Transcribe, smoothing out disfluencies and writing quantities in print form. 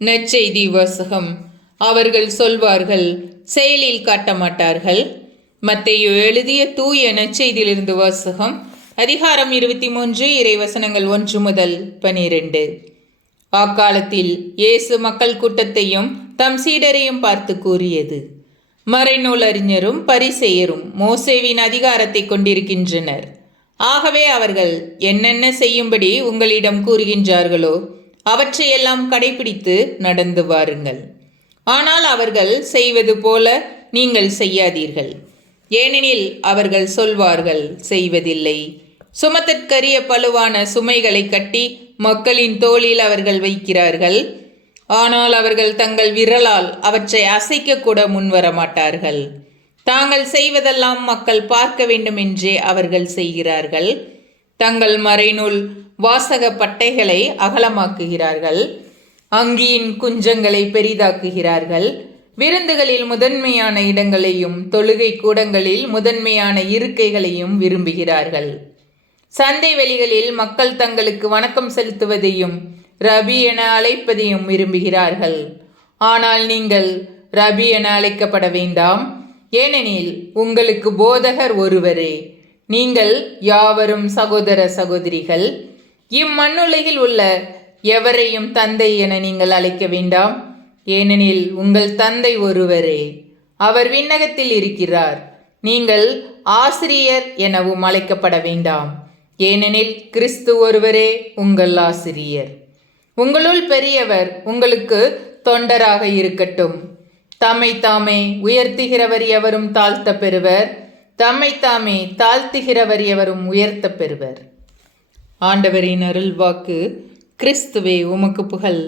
நற்செய்தி வாசகம். அவர்கள் சொல்வார்கள், செயலில் காட்ட மாட்டார்கள். மத்தேயு எழுதிய தூய நற்செய்தியிலிருந்து வாசகம். அதிகாரம் 23, இறைவசனங்கள் 1 முதல் 12. அக்காலத்தில் இயேசு மக்கள் கூட்டத்தையும் தம் சீடரையும் பார்த்து கூறியது: மறைநூல் அறிஞரும் பரிசேயரும் மோசேவின் அதிகாரத்தை கொண்டிருக்கின்றனர். ஆகவே அவர்கள் என்னென்ன செய்யும்படி உங்களிடம் கூறுகின்றார்களோ அவற்றையெல்லாம் கடைபிடித்து நடந்து வாருங்கள். ஆனால் அவர்கள் செய்வது போல நீங்கள் செய்யாதீர்கள். ஏனெனில் அவர்கள் சொல்வார்கள், செய்வதில்லை. சுமத்தற்கரிய பழுவான சுமைகளை கட்டி மக்களின் தோளில் அவர்கள் வைக்கிறார்கள். ஆனால் அவர்கள் தங்கள் விரலால் அவற்றை அசைக்கக்கூட முன்வர மாட்டார்கள். தாங்கள் செய்வதெல்லாம் மக்கள் பார்க்க வேண்டும் என்றே அவர்கள் செய்கிறார்கள். தங்கள் மறைநூல் வாசக பட்டைகளை அகலமாக்குகிறார்கள். அங்கியின் குஞ்சங்களை பெரிதாக்குகிறார்கள். விருந்துகளில் முதன்மையான இடங்களையும் தொழுகை கூடங்களில் முதன்மையான இருக்கைகளையும் விரும்புகிறார்கள். சந்தை வெளிகளில் மக்கள் தங்களுக்கு வணக்கம் செலுத்துவதையும் ரபி என அழைப்பதையும் விரும்புகிறார்கள். ஆனால் நீங்கள் ரபி என அழைக்கப்பட வேண்டாம், ஏனெனில் உங்களுக்கு போதகர் ஒருவரே. நீங்கள் யாவரும் சகோதர சகோதரிகள். இம்மண்ணுலகில் உள்ள எவரையும் தந்தை என நீங்கள் அழைக்க வேண்டாம், ஏனெனில் உங்கள் தந்தை ஒருவரே. அவர் விண்ணகத்தில் இருக்கிறார். நீங்கள் ஆசிரியர் எனவும் அழைக்கப்பட வேண்டாம், ஏனெனில் கிறிஸ்து ஒருவரே உங்கள் ஆசிரியர். உங்களுள் பெரியவர் உங்களுக்கு தொண்டராக இருக்கட்டும். தம்மை தாமே உயர்த்துகிறவர் எவரும் தாழ்த்த பெறுவர், தம்மை தாமே தாழ்த்துகிறவர் எவரும் உயர்த்த பெறுவர். ஆண்டவரின் அருள்வாக்கு. கிறிஸ்துவே உமக்கு புகழ்.